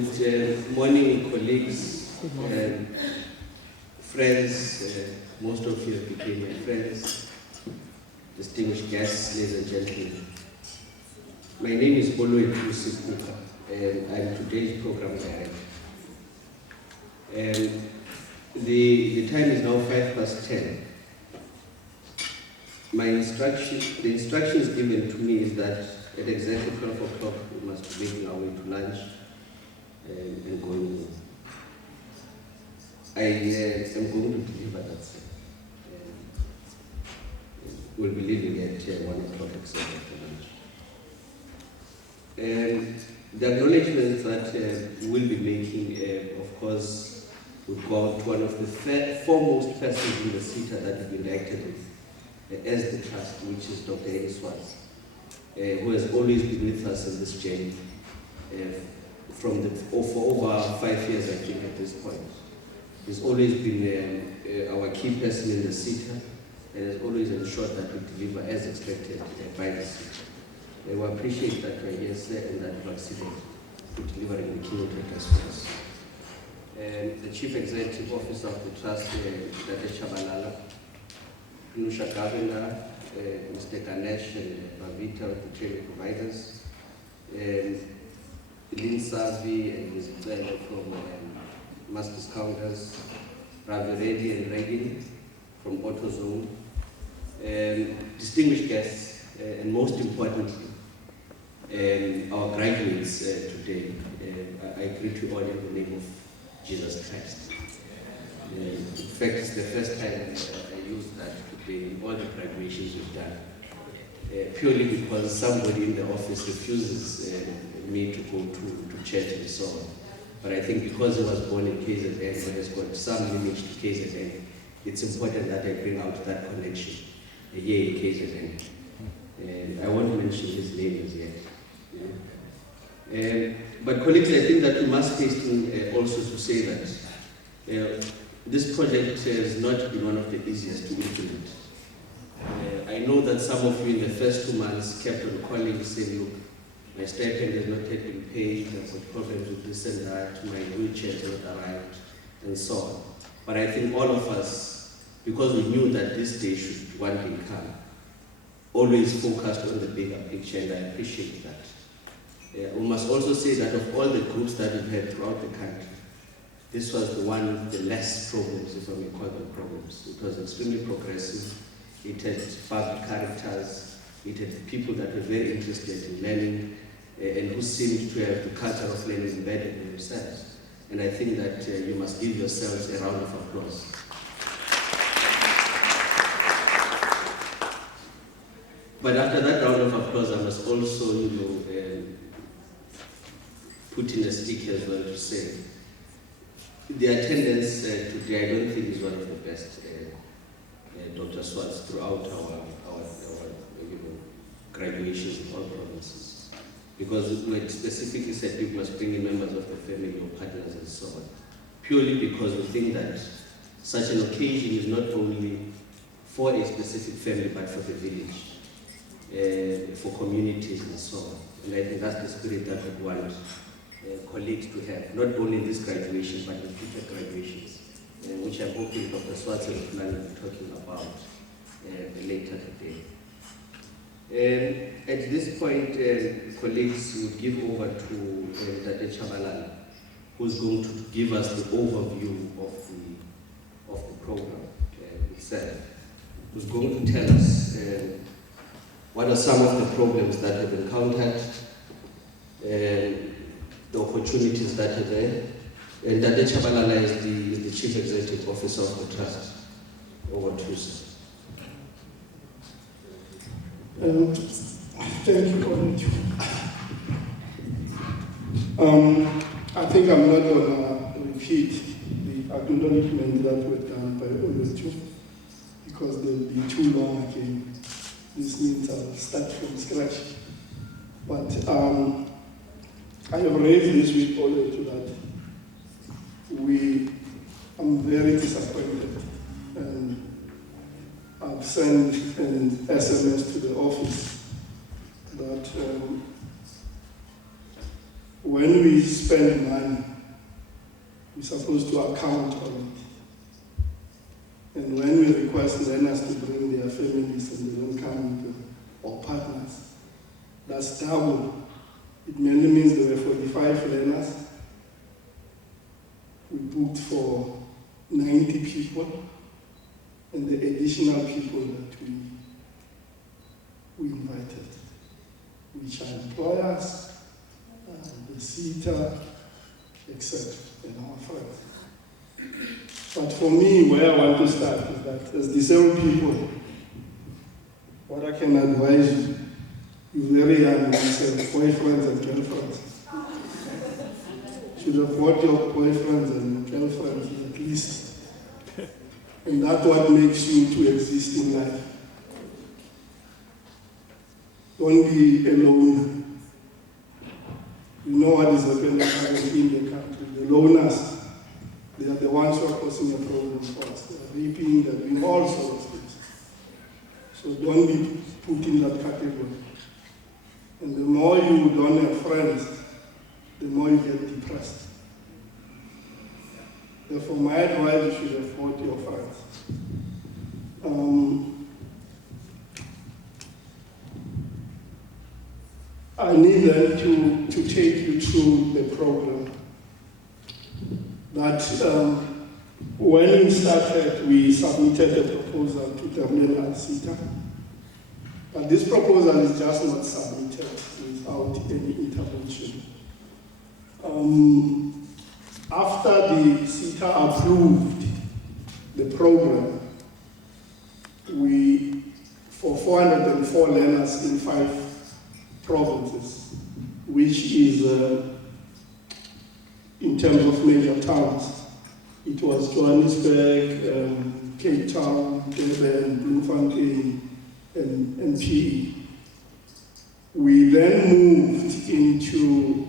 Good morning, colleagues and friends. Most of you have become my friends, distinguished guests, ladies and gentlemen. My name is W&RSETA, and I'm today's program director. And the time is now 10:05. The instructions given to me is that at exactly 12 o'clock we must be making our way to lunch and going home. I am going to deliver that. We'll be leaving at 1 o'clock exactly for lunch. And the acknowledgements that we'll be making, of course, would go out to one of the foremost persons in the SETA that we've interacted with as the trust, which is Dr. Ediswas, who has always been with us in this journey for over 5 years, I think, at this point. He's always been our key person in the SETA and has always ensured that we deliver as expected by the SETA. We appreciate that we're here, sir, and that we've succeeded to delivering the keynote address for us. The Chief Executive Officer of the Trust, Dr. Chabalala, Nusha Governor, Mr. Ganesh and Bavita of the training providers, Lynn Savi and Ms. Bella from Mass Discounters, Ravi Reddy and Reagan from AutoZone, distinguished guests, and most importantly, our graduates today. I greet you all in the name of Jesus Christ. In fact, it's the first time I used that today in all the graduations we've done, purely because somebody in the office refuses me to go to church and so on. But I think because I was born in KZN and has got some lineage to KZN, it's important that I bring out that connection. Yay, KZN. And I won't mention his name as yet. But colleagues, I think that we must hasten also to say that this project has not been one of the easiest to implement. I know that some of you in the first 2 months kept on calling saying, look, my stipend has not yet been paid, I've got problems with this and that, my wheelchair has not arrived, and so on. But I think all of us, because we knew that this day should one day come, always focused on the bigger picture, and I appreciate that. We must also say that of all the groups that we've had throughout the country, this was the one with the less problems, if I may call them problems. It was extremely progressive. It had public characters. It had people that were very interested in learning and who seemed to have the culture of learning embedded in themselves. And I think that you must give yourselves a round of applause. But after that round of applause, I must also, put in a stick as well to say, the attendance today, I don't think is one of the best, Dr. Swartz, throughout our graduations in all provinces. Because we had specifically said we must bring in members of the family or partners and so on. Purely because we think that such an occasion is not only for a specific family, but for the village, for communities and so on. And I think that's the spirit that we want colleagues to have, not only in this graduation, but in future graduations, which I'm hoping Dr. Swartz will plan to be talking about later today. At this point, colleagues will give over to Dr. Chabalala, who's going to give us the overview of the program itself, who's going to tell us what are some of the problems that we've encountered, the opportunities that are there. And Dr. Chabalala is the Chief Executive Officer of the Trust. Over to you, sir. Thank you, College. I think I'm not going to repeat the acknowledgement that were done by all of you, because they'll be too long again. This means I'll start from scratch. But I have raised this with all of you that I'm very disappointed, and I've sent an SMS to the office that when we spend money, we're supposed to account on it. And when we request learners to bring their families and they don't come or partners, that's double. It mainly means there were 45 learners. We booked for 90 people, and the additional people that we invited, which are employers, the SETA, etc., and our friends. But for me, where I want to start is that as disabled people, what I can advise you, you're very young, you say boyfriends and girlfriends. You should have brought your boyfriends and girlfriends at least. And that's what makes you to exist in life. Don't be alone. You know what is happening currently in the country. The loners, they are the ones who are causing a problem for us. They are raping, they are doing all sorts of things. So don't be put in that category. And the more you don't have friends, the more you get depressed. Therefore, my advice, you should have brought your friends. I need them to take you through the program. That when we started, we submitted a proposal to W&RSETA. But this proposal is just not submitted without any intervention. After the SETA approved the program, for 404 learners in 5 provinces, which is, in terms of major towns, it was Johannesburg, Cape Town, Durban, Bloemfontein, and PE. We then moved into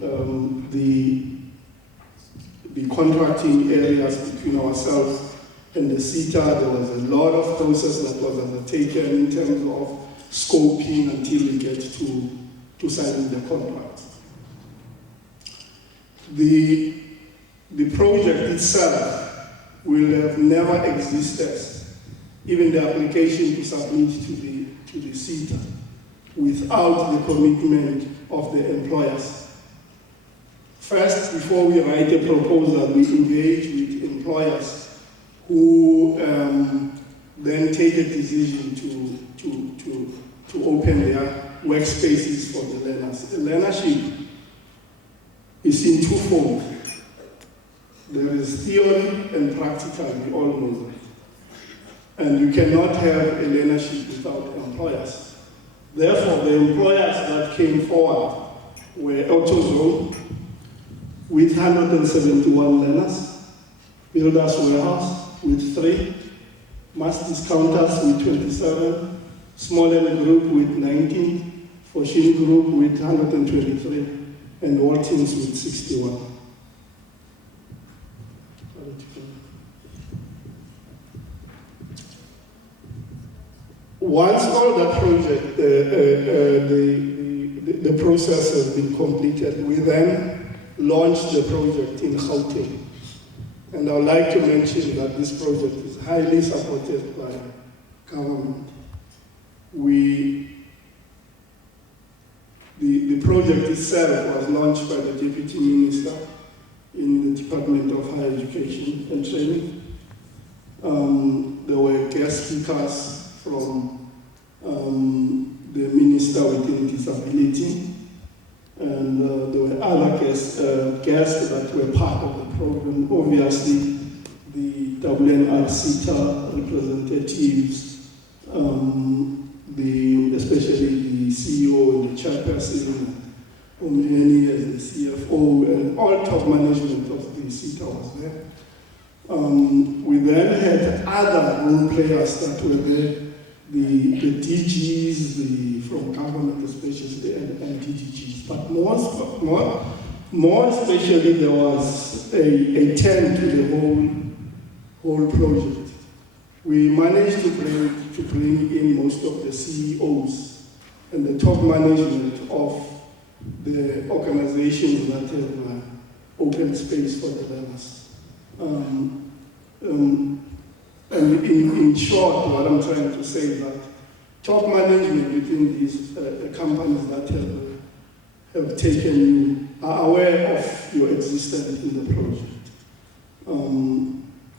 the contracting areas between ourselves and the SETA. There was a lot of process that was undertaken in terms of scoping until we get to signing the contract. The project itself will have never existed, even the application to submit to the SETA, without the commitment of the employers. First, before we write a proposal, we engage with employers who then take a decision to open their workspaces for the learners. The learnership is in 2 forms. There is theory and practical, we all know that. And you cannot have a learnership without employers. Therefore, the employers that came forward were AutoZone with 171 learners, Builders Warehouse with 3, Mass Discounters with 27, Small End Group with 19, Fortune Group with 123, and Waltons with 61. Once all that project, the process has been completed, we then launched the project in Gauteng. And I would like to mention that this project is highly supported by government. The project itself was launched by the Deputy Minister in the Department of Higher Education and Training. There were guest speakers from the Minister within Disability, and there were other guests that were part of the program. Obviously, the W&RSETA representatives, especially the CEO and the chairperson, Omeni as the CFO, and all top management of the SETA was there. We then had other role players that were there, the DGs, from government especially, and DDGs. But more especially, there was a turn to the whole project. We managed to bring in most of the CEOs and the top management of the organizations that have open space for the learners. And in short, what I'm trying to say is that top management within these companies that have taken you are aware of your existence in the project,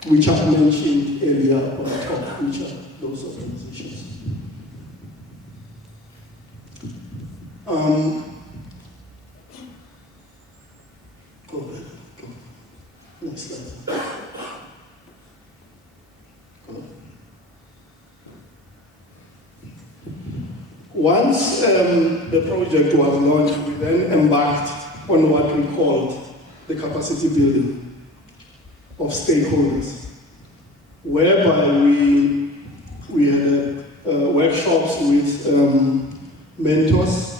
which I've mentioned earlier on top, which are those organizations. Next slide. Once the project was launched, we then embarked on what we called the capacity building of stakeholders, whereby we had workshops with mentors,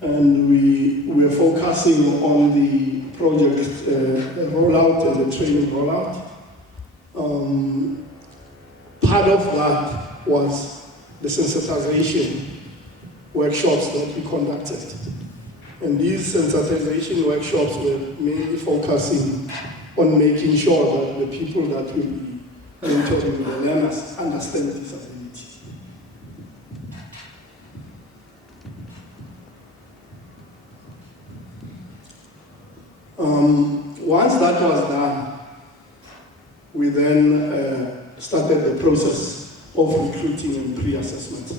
and we were focusing on the project rollout and the training rollout. Part of that was the sensitization workshops that we conducted. And these sensitization workshops were mainly focusing on making sure that the people that will be mentoring the learners understand disability. Once that was done, we then started the process of recruiting and pre-assessment.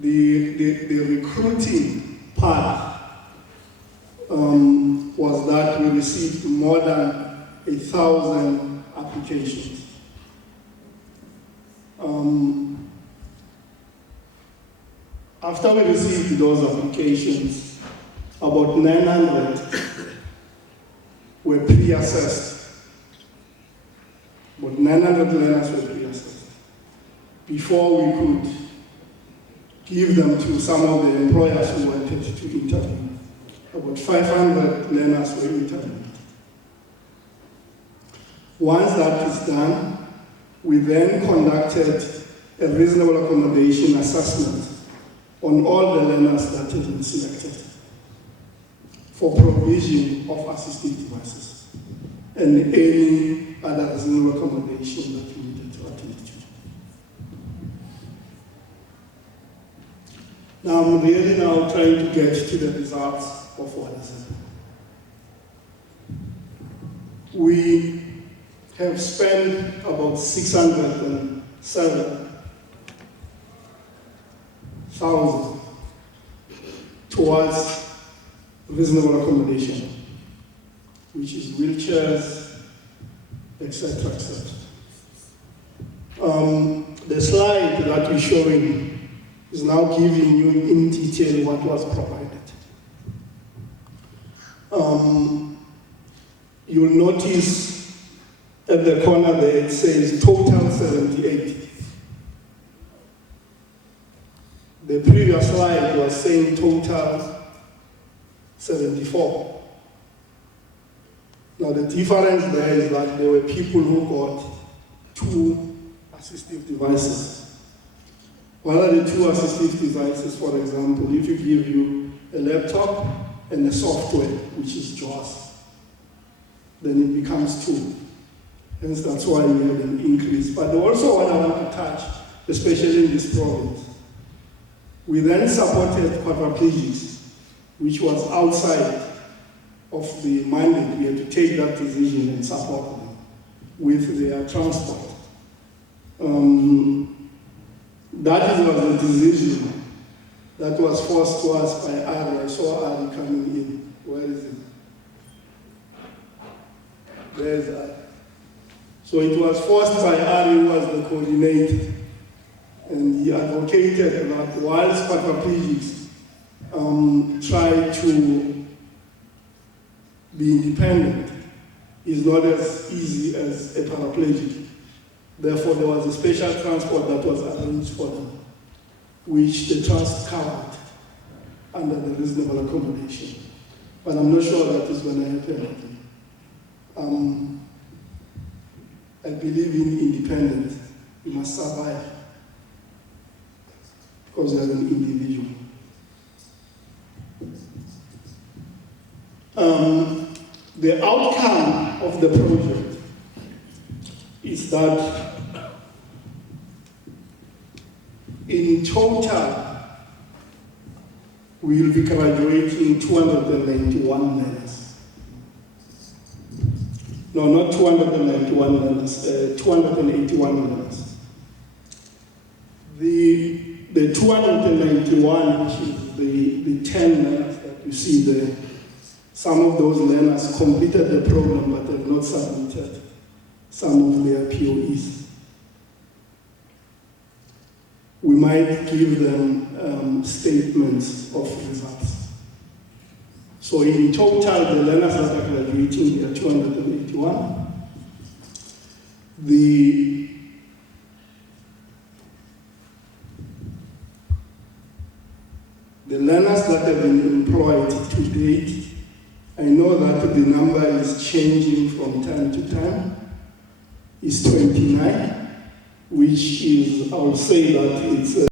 The recruiting part was that we received more than 1,000 applications. After we received those applications, about 900 were pre-assessed. About 900 learners were pre-assessed before we could give them to some of the employers who wanted to interview. About 500 learners were interviewed. Once that is done, we then conducted a reasonable accommodation assessment on all the learners that had been selected for provision of assistive devices and any other reasonable accommodation that we needed to attend to. Now I'm really now trying to get to the results of what is happening. We have spent about 607,000 towards reasonable accommodation, which is wheelchairs, etc., etc. The slide that we're showing is now giving you in detail what was provided. You'll notice at the corner there it says total 78. The previous slide was saying total 74. Now the difference there is that there were people who got 2 assistive devices. What are the 2 assistive devices, for example? If you give you a laptop and a software, which is JAWS, then it becomes 2. Hence, that's why we have an increase. But also what I want to touch, especially in this province, we then supported quadriplegics, which was outside of the mandate. We had to take that decision and support them with their transport. That was a decision that was forced to us by Ari. I saw Ari coming in. Where is it? There's Ari. So it was forced by Ari, who was the coordinator. And he advocated that whilst quadriplegics try to be independent, is not as easy as a paraplegic. Therefore, there was a special transport that was arranged for them, which the trust covered under the reasonable accommodation. But I'm not sure that is going to happen. I believe in independence. You must survive because you are an individual. The outcome of the project is that in total, we will be graduating 291 learners. No, not 291 learners, 281 learners. The 291, which is the 10 learners that you see there, some of those learners completed the program but have not submitted some of their POEs. We might give them statements of results. So in total, the learners that are graduating are 281. The learners that have been employed to date, I know that the number is changing from time to time, is 29, which is, I'll say that it's